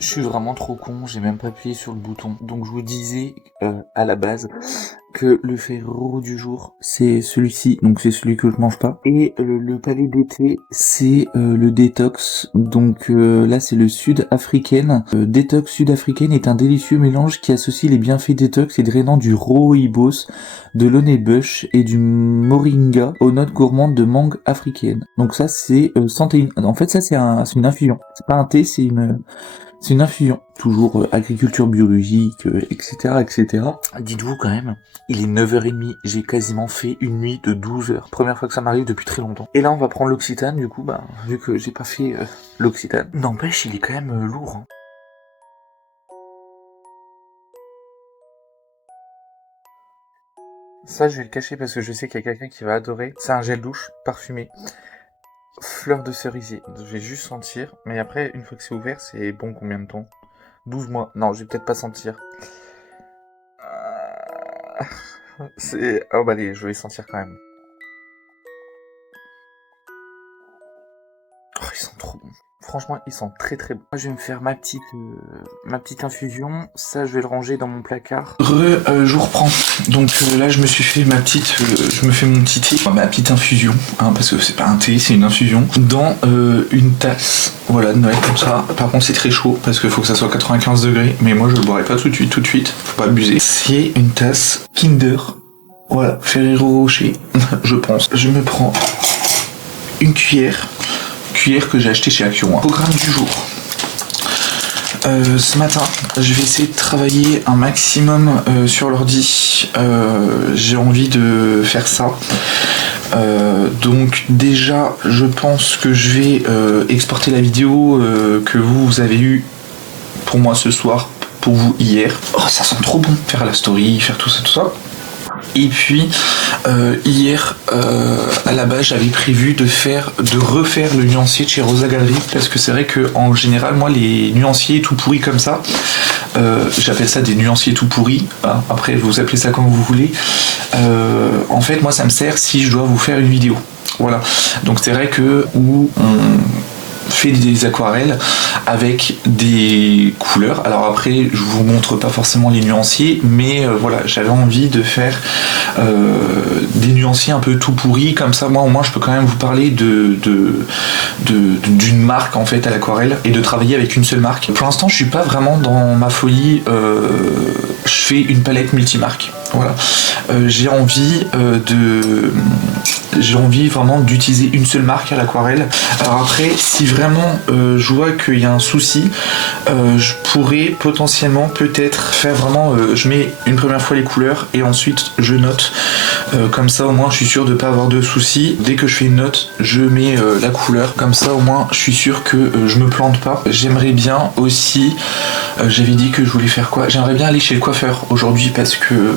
Je suis vraiment trop con, j'ai même pas appuyé sur le bouton. Donc je vous disais à la base que le Ferrero du jour, c'est celui-ci, donc c'est celui que je mange pas. Et le palais d'été, c'est le détox. Donc là, c'est le sud-africaine. Détox sud-africaine est un délicieux mélange qui associe les bienfaits détox et drainants du rooibos, de l'onebush et du moringa aux notes gourmandes de mangue africaine. Donc ça, c'est santé. En fait, ça, c'est une infusion. C'est pas un thé, c'est une infusion. Toujours agriculture biologique, etc., etc. Dites-vous quand même, il est 9h30, j'ai quasiment fait une nuit de 12 heures. Première fois que ça m'arrive depuis très longtemps. Et là, on va prendre l'Occitane, du coup, bah, vu que j'ai pas fait l'Occitane. N'empêche, il est quand même lourd, hein. Ça, je vais le cacher parce que je sais qu'il y a quelqu'un qui va adorer. C'est un gel douche parfumé. Fleur de cerisier. Je vais juste sentir. Mais après, une fois que c'est ouvert, c'est bon combien de temps? 12 mois. Non, je vais peut-être pas sentir. C'est... Oh bah allez, je vais sentir quand même. Oh, ils sont trop bons. Franchement, ils sont très très bons. Moi, je vais me faire ma petite infusion. Ça, je vais le ranger dans mon placard. Je vous reprends. Donc là, je me suis fait je me fais mon petit thé, ma petite infusion, hein, parce que c'est pas un thé, c'est une infusion, dans une tasse. Voilà, de Noël comme ça. Par contre, c'est très chaud parce qu'il faut que ça soit 95 degrés. Mais moi, je le boirai pas tout de suite. Faut pas abuser. C'est une tasse Kinder. Voilà, Ferrero Rocher, je pense. Je me prends une cuillère que j'ai acheté chez Action. Programme du jour. Ce matin, je vais essayer de travailler un maximum sur l'ordi. J'ai envie de faire ça. Donc déjà, je pense que je vais exporter la vidéo que vous avez eue pour moi ce soir, pour vous hier. Oh, ça sent trop bon, faire la story, faire tout ça. Et puis hier à la base j'avais prévu de refaire le nuancier de chez Rosa Galerie, parce que c'est vrai que en général moi les nuanciers tout pourris comme ça, j'appelle ça des nuanciers tout pourris, hein, après vous appelez ça comme vous voulez, en fait moi ça me sert si je dois vous faire une vidéo. Voilà, donc c'est vrai que où on fait des aquarelles avec des couleurs. Alors après, je vous montre pas forcément les nuanciers, mais voilà, j'avais envie de faire des nuanciers un peu tout pourris, comme ça moi au moins je peux quand même vous parler d'une marque en fait à l'aquarelle, et de travailler avec une seule marque. Pour l'instant je suis pas vraiment dans ma folie, je fais une palette multimarque. Voilà, j'ai envie vraiment d'utiliser une seule marque à l'aquarelle. Alors après, si vraiment je vois qu'il y a un souci, je pourrais potentiellement peut-être faire vraiment, je mets une première fois les couleurs et ensuite je note, comme ça au moins je suis sûr de pas avoir de soucis. Dès que je fais une note, je mets la couleur, comme ça au moins je suis sûr que je me plante pas. J'aimerais bien aussi, j'avais dit que je voulais faire quoi, j'aimerais bien aller chez le coiffeur aujourd'hui, parce que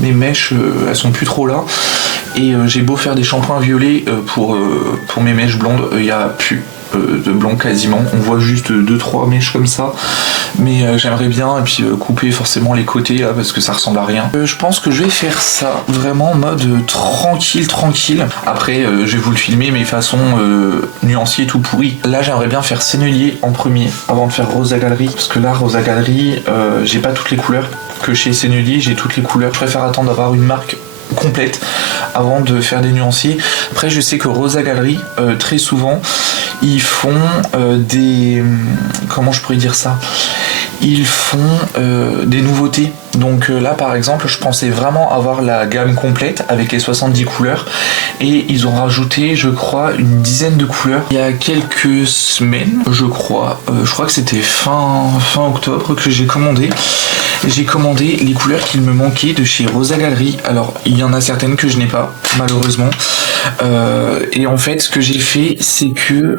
mes mèches elles sont plus trop là, et j'ai beau faire des shampoings violets pour mes mèches blondes, il y a plus de blanc quasiment, on voit juste 2-3 mèches comme ça, mais j'aimerais bien, et puis couper forcément les côtés là parce que ça ressemble à rien. Je pense que je vais faire ça vraiment en mode tranquille. Après je vais vous le filmer, mais façon nuancier tout pourri. Là j'aimerais bien faire Sennelier en premier avant de faire Rosa Galerie, parce que là Rosa Galerie j'ai pas toutes les couleurs que chez Sennelier, j'ai toutes les couleurs. Je préfère attendre d'avoir une marque complète avant de faire des nuanciers. Après je sais que Rosa Galerie très souvent ils font des... comment je pourrais dire ça, ils font des nouveautés. Donc là par exemple je pensais vraiment avoir la gamme complète avec les 70 couleurs, et ils ont rajouté je crois une dizaine de couleurs il y a quelques semaines, je crois que c'était fin octobre que j'ai commandé les couleurs qu'il me manquait de chez Rosa Galerie. Alors il y en a certaines que je n'ai pas malheureusement, et en fait ce que j'ai fait c'est que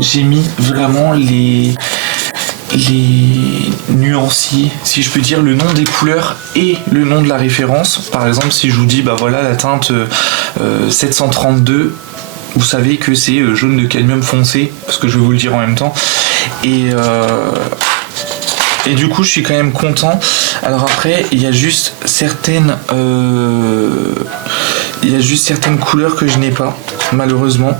j'ai mis vraiment les nuanciers, si je peux dire, le nom des couleurs et le nom de la référence. Par exemple si je vous dis bah voilà la teinte 732, vous savez que c'est jaune de cadmium foncé, parce que je vais vous le dire en même temps, et du coup je suis quand même content. Alors après il y a juste certaines couleurs que je n'ai pas malheureusement.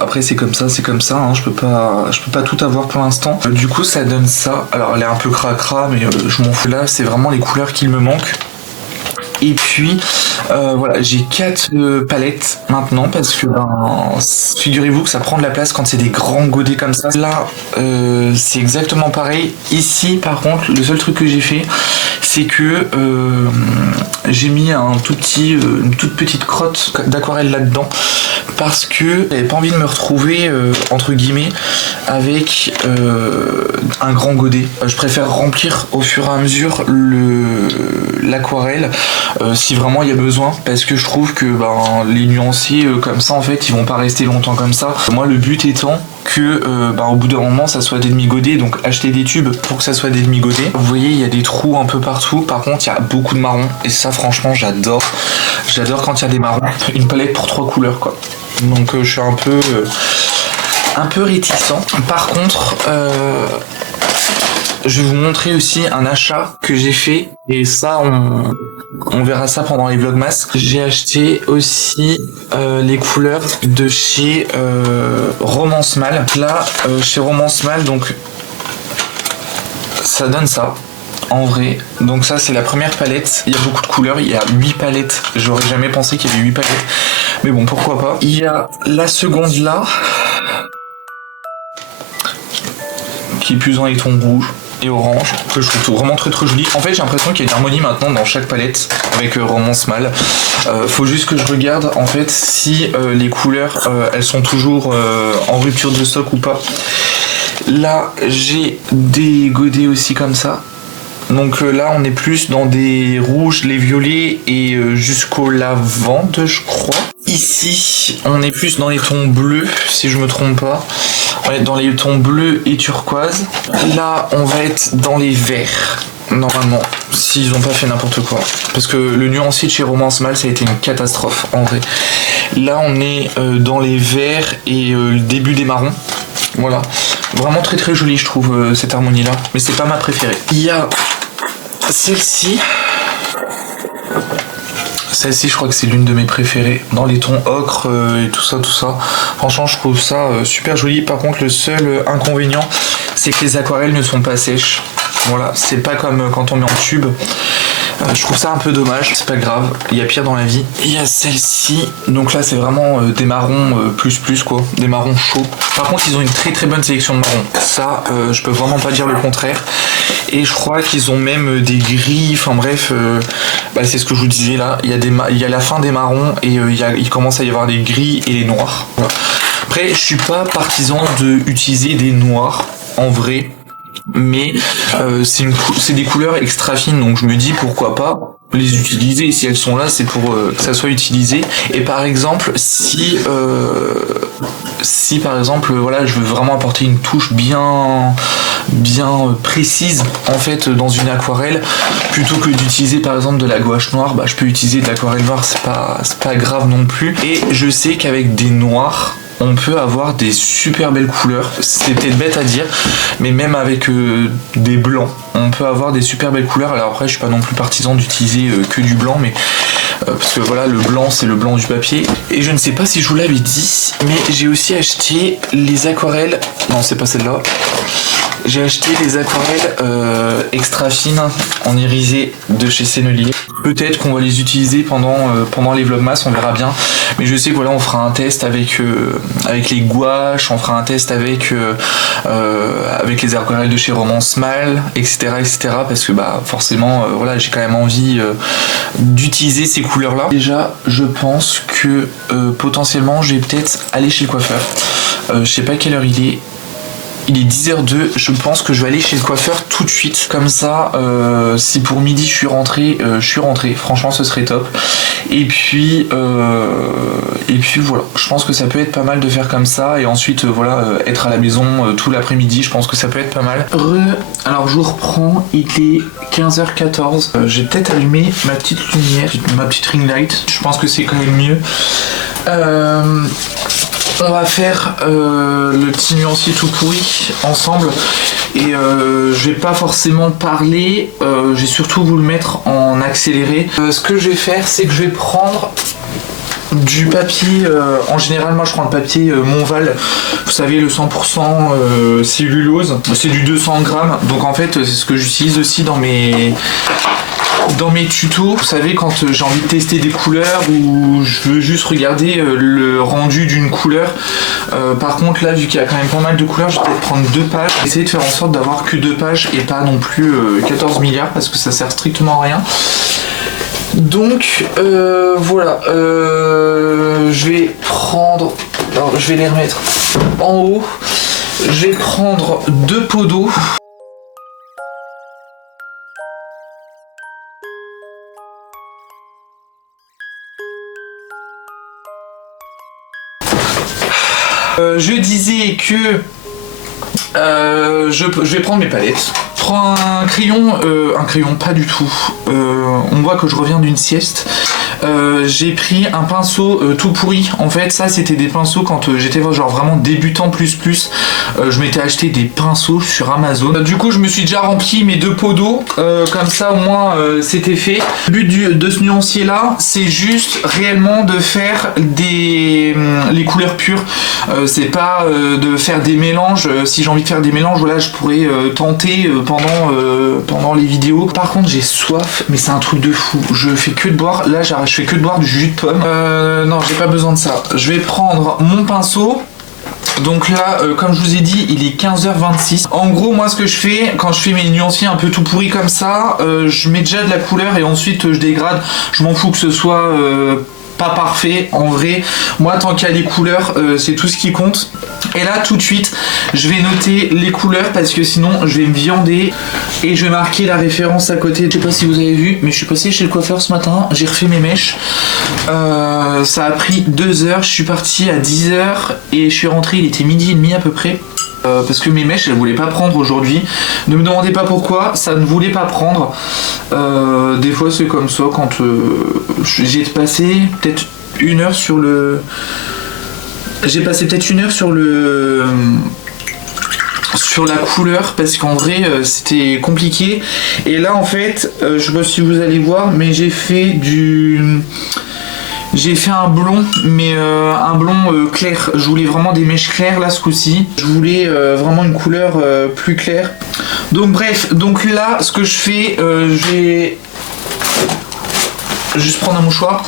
Après c'est comme ça, hein, je peux pas tout avoir pour l'instant. Du coup ça donne ça. Alors elle est un peu cracra, mais je m'en fous. Là c'est vraiment les couleurs qu'il me manquent. Et puis voilà, j'ai 4 palettes maintenant parce que figurez-vous que ça prend de la place quand c'est des grands godets comme ça. Là c'est exactement pareil. Ici par contre le seul truc que j'ai fait c'est que j'ai mis une toute petite crotte d'aquarelle là-dedans parce que j'avais pas envie de me retrouver entre guillemets avec un grand godet. Je préfère remplir au fur et à mesure l'aquarelle si vraiment il y a besoin, parce que je trouve que les nuanciers comme ça en fait ils vont pas rester longtemps comme ça. Moi le but étant que au bout d'un moment ça soit des demi-godets, donc acheter des tubes pour que ça soit des demi-godets. Vous voyez il y a des trous un peu partout, par contre il y a beaucoup de marrons et ça franchement j'adore quand il y a des marrons. Une palette pour 3 couleurs quoi, donc je suis un peu réticent. Par contre je vais vous montrer aussi un achat que j'ai fait, et ça on verra ça pendant les vlogmas. J'ai acheté aussi les couleurs de chez Romance Mal. Là chez Romance Mal, donc ça donne ça en vrai. Donc ça c'est la première palette, il y a beaucoup de couleurs, il y a 8 palettes, j'aurais jamais pensé qu'il y avait 8 palettes, mais bon pourquoi pas. Il y a la seconde là qui est plus dans les tons rouges et orange, que je trouve vraiment très joli. En fait j'ai l'impression qu'il y a une harmonie maintenant dans chaque palette avec Romance Mal. Faut juste que je regarde en fait si les couleurs elles sont toujours en rupture de stock ou pas. Là j'ai des godets aussi comme ça. Donc là on est plus dans des rouges, les violets et jusqu'au lavande je crois. Ici on est plus dans les tons bleus si je me trompe pas. Ouais, dans les tons bleus et turquoise. Là on va être dans les verts normalement, s'ils ont pas fait n'importe quoi. Parce que le nuancier de chez Romance Mal ça a été une catastrophe en vrai. Là on est dans les verts et le début des marrons. Voilà, vraiment très joli je trouve cette harmonie là, mais c'est pas ma préférée. Il y a celle-ci je crois que c'est l'une de mes préférées, dans les tons ocre et tout ça. Franchement je trouve ça super joli. Par contre le seul inconvénient c'est que les aquarelles ne sont pas sèches. Voilà, c'est pas comme quand on met en tube. Je trouve ça un peu dommage, c'est pas grave, il y a pire dans la vie. Il y a celle-ci, donc là c'est vraiment des marrons plus quoi, des marrons chauds. Par contre ils ont une très bonne sélection de marrons, ça je peux vraiment pas dire le contraire. Et je crois qu'ils ont même des gris, enfin bref, c'est ce que je vous disais là, il y a la fin des marrons et il commence à y avoir des gris et les noirs. Voilà. Après je suis pas partisan de utiliser des noirs en vrai. Mais c'est des couleurs extra fines, donc je me dis pourquoi pas les utiliser. Si elles sont là c'est pour que ça soit utilisé. Et par exemple si par exemple voilà je veux vraiment apporter une touche bien précise en fait dans une aquarelle, plutôt que d'utiliser par exemple de la gouache noire, je peux utiliser de l'aquarelle noire, c'est pas grave non plus. Et je sais qu'avec des noirs on peut avoir des super belles couleurs. C'est peut-être bête à dire, mais même avec des blancs, on peut avoir des super belles couleurs. Alors après, je suis pas non plus partisan d'utiliser que du blanc, mais parce que voilà, le blanc, c'est le blanc du papier. Et je ne sais pas si je vous l'avais dit, mais j'ai aussi acheté les aquarelles. Non, c'est pas celle-là. J'ai acheté les aquarelles extra fines en irisé de chez Sennelier. Peut-être qu'on va les utiliser pendant les vlogmas, on verra bien. Mais je sais que voilà, on fera un test avec les gouaches, on fera un test avec les aquarelles de chez Romance Mal, etc. parce que forcément, voilà, j'ai quand même envie d'utiliser ces couleurs-là. Déjà, je pense que potentiellement, je vais peut-être aller chez le coiffeur. Je sais pas quelle heure il est. Il est 10h02, je pense que je vais aller chez le coiffeur tout de suite. Comme ça, si pour midi je suis rentré, franchement ce serait top. Et puis voilà, je pense que ça peut être pas mal de faire comme ça. Et ensuite être à la maison tout l'après-midi, je pense que ça peut être pas mal. Alors je vous reprends, il est 15h14. J'ai peut-être allumé ma petite lumière, ma petite ring light. Je pense que c'est quand même mieux. On va faire le petit nuancier tout pourri ensemble et je vais pas forcément parler, je vais surtout vous le mettre en accéléré. Ce que je vais faire c'est que je vais prendre du papier, en général moi je prends le papier Montval, vous savez le 100% cellulose, c'est du 200 grammes, donc en fait c'est ce que j'utilise aussi dans mes tutos. Vous savez, quand j'ai envie de tester des couleurs ou je veux juste regarder le rendu d'une couleur. Par contre là, vu qu'il y a quand même pas mal de couleurs, je vais peut-être prendre 2 pages, essayer de faire en sorte d'avoir que 2 pages et pas non plus 14 milliards parce que ça sert strictement à rien. Donc voilà, je vais prendre, alors je vais les remettre en haut, je vais prendre 2 pots d'eau. Je disais que je vais prendre mes palettes. Prends un crayon pas du tout. On voit que je reviens d'une sieste. J'ai pris un pinceau tout pourri. En fait, ça c'était des pinceaux quand j'étais genre vraiment débutant plus. Je m'étais acheté des pinceaux sur Amazon. Du coup, je me suis déjà rempli mes 2 pots d'eau. Comme ça, au moins, c'était fait. Le but de ce nuancier là, c'est juste réellement de faire les couleurs pures. C'est pas de faire des mélanges. Si j'ai envie de faire des mélanges, voilà, je pourrais tenter pendant les vidéos. Par contre, j'ai soif, mais c'est un truc de fou. Je fais que de boire. Là, je fais que de boire du jus de pomme. Non, j'ai pas besoin de ça. Je vais prendre mon pinceau. Donc là, comme je vous ai dit, il est 15h26. En gros, moi, ce que je fais, quand je fais mes nuanciers un peu tout pourris comme ça, je mets déjà de la couleur et ensuite je dégrade. Je m'en fous que ce soit pas parfait. En vrai, moi, tant qu'il y a les couleurs, c'est tout ce qui compte. Et là, tout de suite, je vais noter les couleurs parce que sinon, je vais me viander et je vais marquer la référence à côté. Je sais pas si vous avez vu, mais je suis passé chez le coiffeur ce matin. J'ai refait mes mèches. Ça a pris 2 heures. Je suis parti à 10h et je suis rentré. Il était 12h30 à peu près. Parce que mes mèches elles voulaient pas prendre aujourd'hui. Ne me demandez pas pourquoi, ça ne voulait pas prendre. Des fois c'est comme ça quand j'ai passé peut-être 1 heure sur le. J'ai passé peut-être 1 heure sur le. Sur la couleur parce qu'en vrai c'était compliqué. Et là en fait, je sais pas si vous allez voir, mais j'ai fait un blond, mais un blond clair. Je voulais vraiment des mèches claires là ce coup-ci. Je voulais vraiment une couleur plus claire. Donc bref, donc là ce que je fais, je vais juste prendre un mouchoir.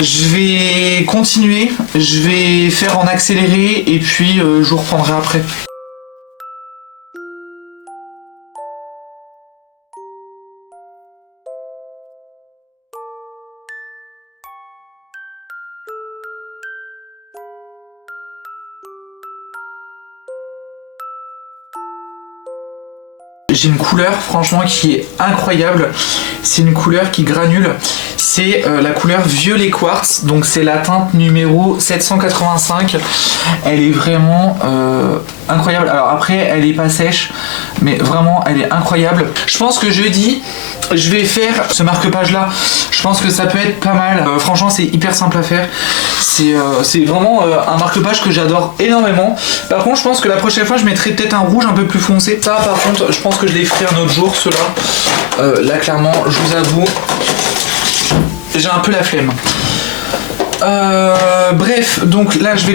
Je vais continuer, je vais faire en accéléré et puis je vous reprendrai après. J'ai une couleur franchement qui est incroyable, c'est une couleur qui granule, c'est la couleur violet quartz, donc c'est la teinte numéro 785, elle est vraiment incroyable. Alors après elle est pas sèche, mais vraiment elle est incroyable. Je pense que jeudi je vais faire ce marque-page là, je pense que ça peut être pas mal. Franchement c'est hyper simple à faire, c'est vraiment un marque-page que j'adore énormément. Par contre je pense que la prochaine fois je mettrai peut-être un rouge un peu plus foncé. Ça par contre je pense que je les ferai un autre jour ceux-là. Là clairement je vous avoue j'ai un peu la flemme. Bref, donc là je vais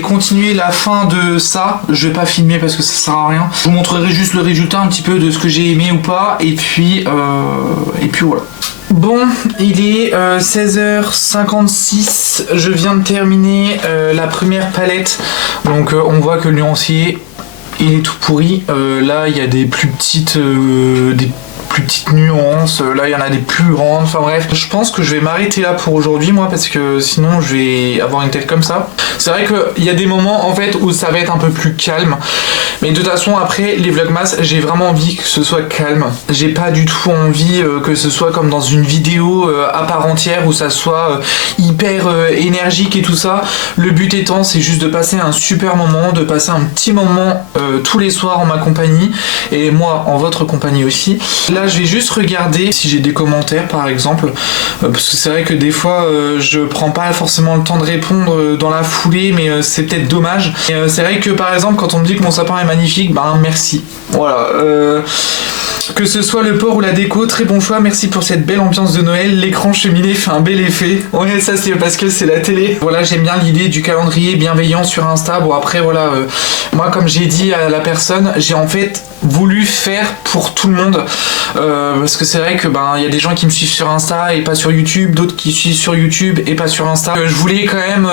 continuer la fin de ça. Je vais pas filmer parce que ça sert à rien. Je vous montrerai juste le résultat un petit peu de ce que j'ai aimé ou pas. Et puis voilà. Bon, il est 16h56. Je viens de terminer la première palette. Donc on voit que le nuancier il est tout pourri. Là il y a des plus petites nuances, là il y en a des plus grandes, enfin bref, je pense que je vais m'arrêter là pour aujourd'hui moi parce que sinon je vais avoir une tête comme ça. C'est vrai qu'il y a des moments en fait où ça va être un peu plus calme, mais de toute façon après les vlogmas j'ai vraiment envie que ce soit calme, j'ai pas du tout envie que ce soit comme dans une vidéo à part entière où ça soit hyper énergique et tout ça. Le but étant c'est juste de passer un super moment, de passer un petit moment tous les soirs en ma compagnie et moi en votre compagnie aussi. Là je vais juste regarder si j'ai des commentaires par exemple, parce que c'est vrai que des fois je prends pas forcément le temps de répondre dans la foulée, mais c'est peut-être dommage. Et c'est vrai que par exemple quand on me dit que mon sapin est magnifique, ben merci. Voilà. Que ce soit le port ou la déco, très bon choix, merci pour cette belle ambiance de Noël. L'écran cheminée fait un bel effet. Ouais, ça c'est parce que c'est la télé. Voilà, j'aime bien l'idée du calendrier bienveillant sur Insta. Bon après voilà, moi comme j'ai dit à la personne, j'ai en fait voulu faire pour tout le monde. Parce que c'est vrai que ben y a des gens qui me suivent sur Insta et pas sur YouTube, d'autres qui suivent sur YouTube et pas sur Insta. Je voulais quand même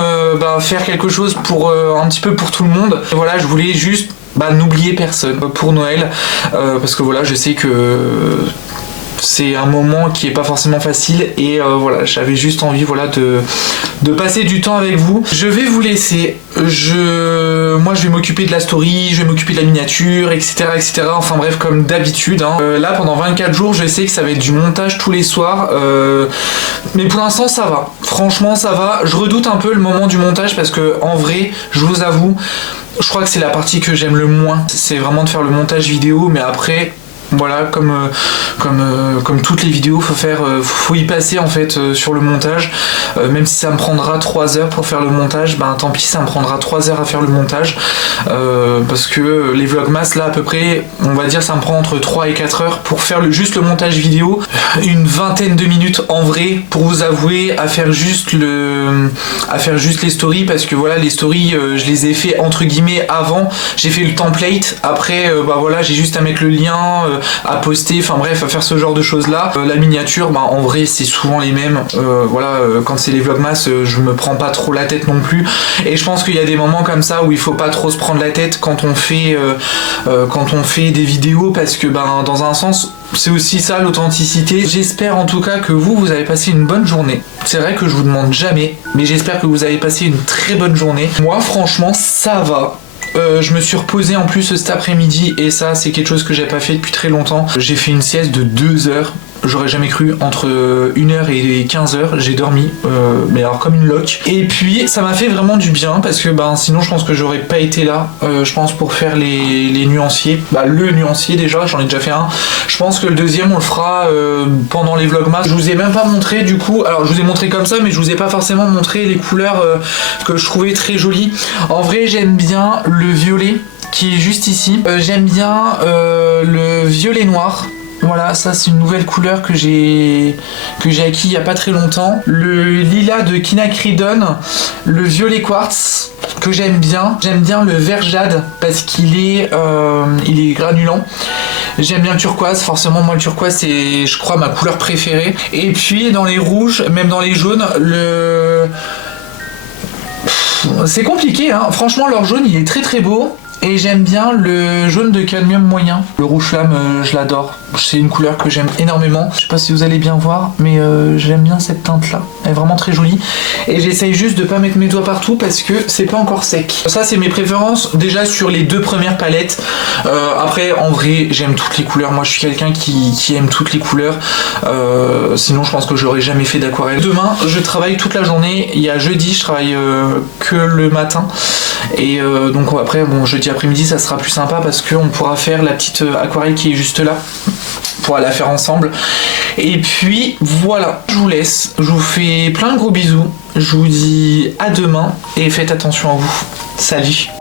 faire quelque chose pour un petit peu pour tout le monde. Et voilà, je voulais juste n'oubliez personne pour Noël parce que voilà, je sais que c'est un moment qui est pas forcément facile et voilà, j'avais juste envie de passer du temps avec vous. Je vais vous laisser, moi je vais m'occuper de la story, je vais m'occuper de la miniature, etc. Enfin bref, comme d'habitude hein. Là pendant 24 jours je sais que ça va être du montage tous les soirs mais pour l'instant ça va, franchement ça va. Je redoute un peu le moment du montage parce que en vrai, je vous avoue, je crois que c'est la partie que j'aime le moins, c'est vraiment de faire le montage vidéo, mais après voilà, comme toutes les vidéos, faut y passer en fait sur le montage. Même si ça me prendra 3 heures pour faire le montage, tant pis, ça me prendra 3 heures à faire le montage. Parce que les vlogmas là à peu près, on va dire ça me prend entre 3 et 4 heures pour faire juste le montage vidéo. Une vingtaine de minutes en vrai, pour vous avouer, à faire juste les stories, parce que voilà, les stories je les ai fait entre guillemets avant, j'ai fait le template, après voilà, j'ai juste à mettre le lien, à poster, enfin bref, à faire ce genre de choses là. La miniature, en vrai c'est souvent les mêmes. Quand c'est les vlogmas, je me prends pas trop la tête non plus, et je pense qu'il y a des moments comme ça où il faut pas trop se prendre la tête quand on fait des vidéos, parce que dans un sens c'est aussi ça l'authenticité. J'espère en tout cas que vous avez passé une bonne journée. C'est vrai que je vous demande jamais, mais j'espère que vous avez passé une très bonne journée. Moi franchement ça va. Je me suis reposé en plus cet après-midi et ça c'est quelque chose que j'ai pas fait depuis très longtemps. J'ai fait une sieste de 2 heures. J'aurais jamais cru, entre 1h et 15h j'ai dormi, mais alors comme une loque. Et puis ça m'a fait vraiment du bien parce que sinon je pense que j'aurais pas été là, je pense pour faire les nuanciers. Le nuancier déjà, j'en ai déjà fait un. Je pense que le deuxième on le fera pendant les vlogmas. Je vous ai même pas montré du coup, alors je vous ai montré comme ça mais je vous ai pas forcément montré les couleurs que je trouvais très jolies. En vrai j'aime bien le violet qui est juste ici, j'aime bien le violet noir. Voilà, ça c'est une nouvelle couleur que j'ai acquis il y a pas très longtemps. Le lilas de Quinacridone, le violet quartz que j'aime bien. J'aime bien le vert jade parce qu'il est granulant. J'aime bien le turquoise, forcément moi le turquoise c'est je crois ma couleur préférée. Et puis dans les rouges, même dans les jaunes, c'est compliqué hein. Franchement leur jaune il est très très beau. Et j'aime bien le jaune de cadmium moyen. Le rouge flamme, je l'adore. C'est une couleur que j'aime énormément. Je sais pas si vous allez bien voir, mais j'aime bien cette teinte là. Elle est vraiment très jolie. Et j'essaye juste de pas mettre mes doigts partout parce que c'est pas encore sec. Ça c'est mes préférences déjà sur les 2 premières palettes. Après en vrai j'aime toutes les couleurs. Moi je suis quelqu'un qui aime toutes les couleurs. Sinon je pense que j'aurais jamais fait d'aquarelle. Demain je travaille toute la journée. Il y a jeudi, je travaille que le matin. Et donc après jeudi après-midi ça sera plus sympa parce qu'on pourra faire la petite aquarelle qui est juste là. On pourra la faire ensemble. Et puis voilà, je vous laisse. Je vous fais plein de gros bisous. Je vous dis à demain et faites attention à vous. Salut!